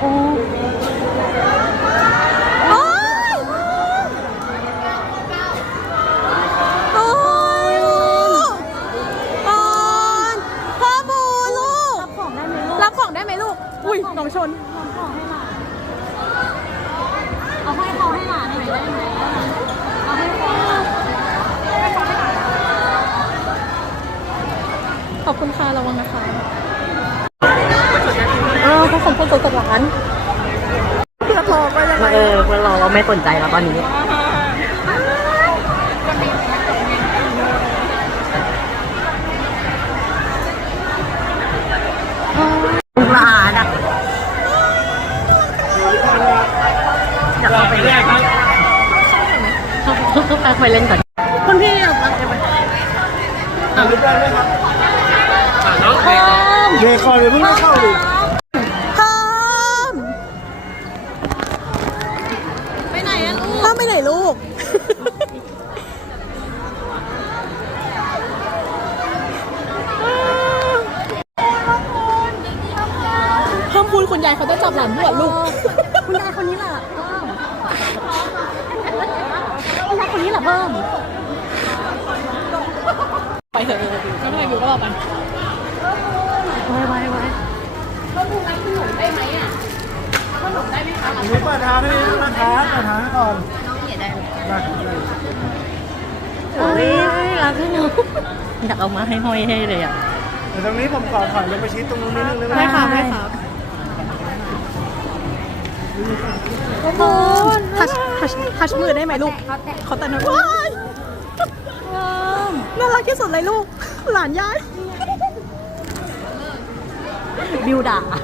โอ้โอ้ยโอ้ยปอนพ่อบูลูก รับของได้ไหมลูกรับของได้ไหมลูก อุ้ยน้องชน รับของให้หลานเอาให้เขาให้หลานหน่อยได้ไหมเอาให้เขาให้หลานให้เขาให้หลานขอบคุณค่ะระวังนะคะ อ้าวพระสมพงศ์สดหวานเพื่อนรอก็ยังไงเออเพื่อนเราเราไม่สนใจแล้วตอนนี้ลูกหลานอะอยากเข้าไปเล่นเข้าไปเล่นก่อนคุณพี่อยากไปไหมเบคอนเลยเพิ่งไม่เข้าเลย เพิ่ม ไปไหนอะลูก เพิ่ม ไปไหนลูก เพิ่มพูนคุณยายเขาจะจับหลานบวชลูก คุณยายคนนี้แหละเพิ่มคุณยายคนนี้แหละเพิ่ม ไปเถอะก็ไม่อยู่ก็รอไปไว้ไว้ไว้มีเปิดทางให้เปิดทางเปิดทางให้ก่อนได้ได้ โอ้ยรักพี่หนูอยากเอามาให้ห้อยให้เลยอะเดี๋ยวตรงนี้ผมขอถอยลงไปชี้ตรงนู้นนิดนึงได้ไหมได้ค่ะได้ค่ะทัชทัชทัชมือได้ไหมลูกเขาแต่นะว้ายน่ารักที่สุดเลยลูก หลานยายบิวด่าน่า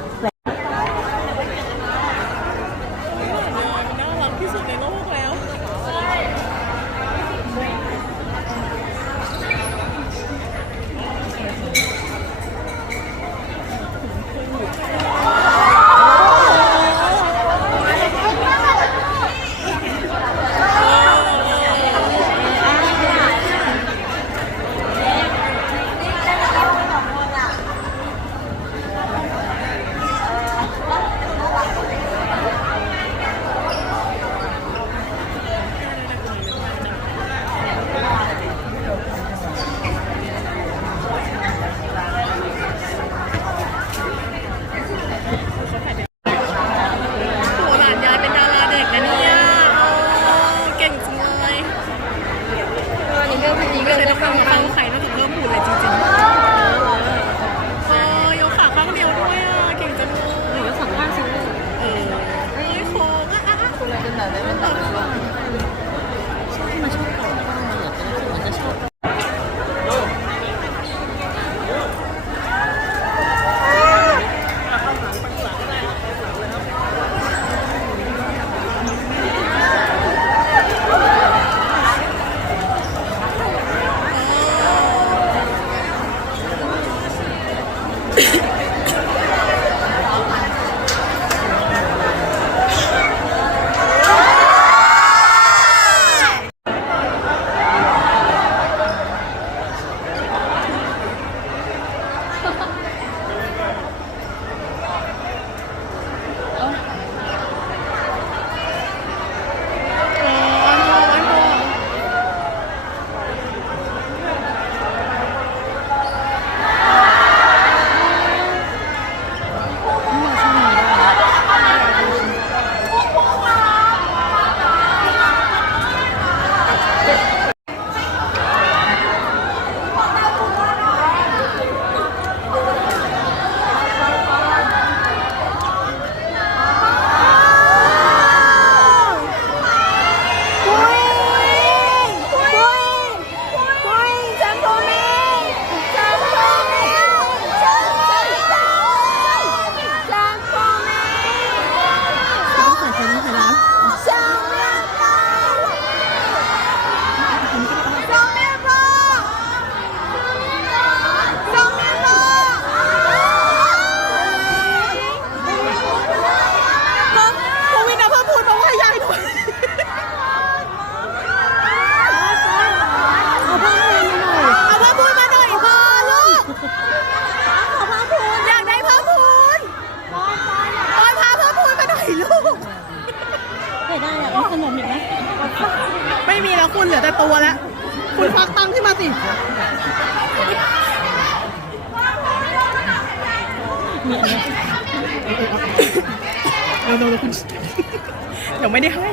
herhalde. เหลือแต่ตัวแล้ว คุณควักตังค์ขึ้มาสิเราเราคุณเดี๋ยวไม่ได้ให้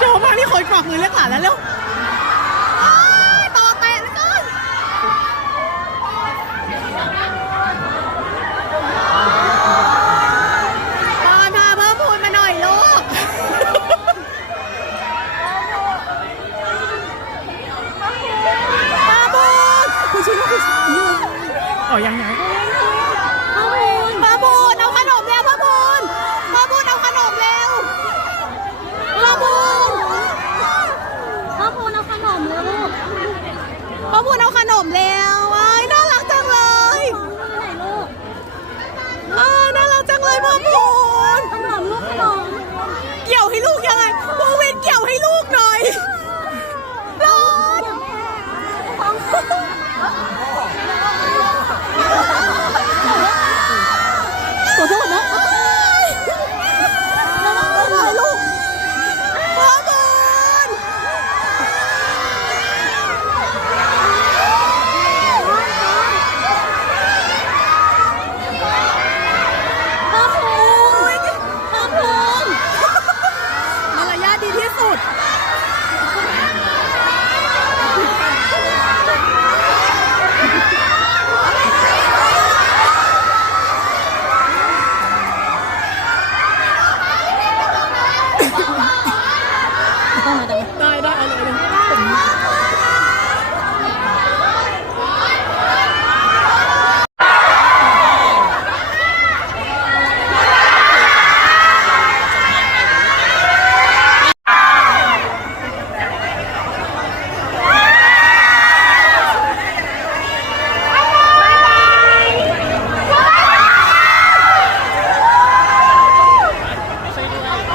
โดมานี่คอยกรอกมือเรียกหลานแล้วเร็ว 哦ย่ Tama, tama.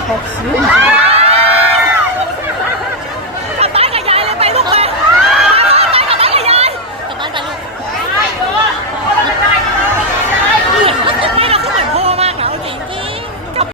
好皮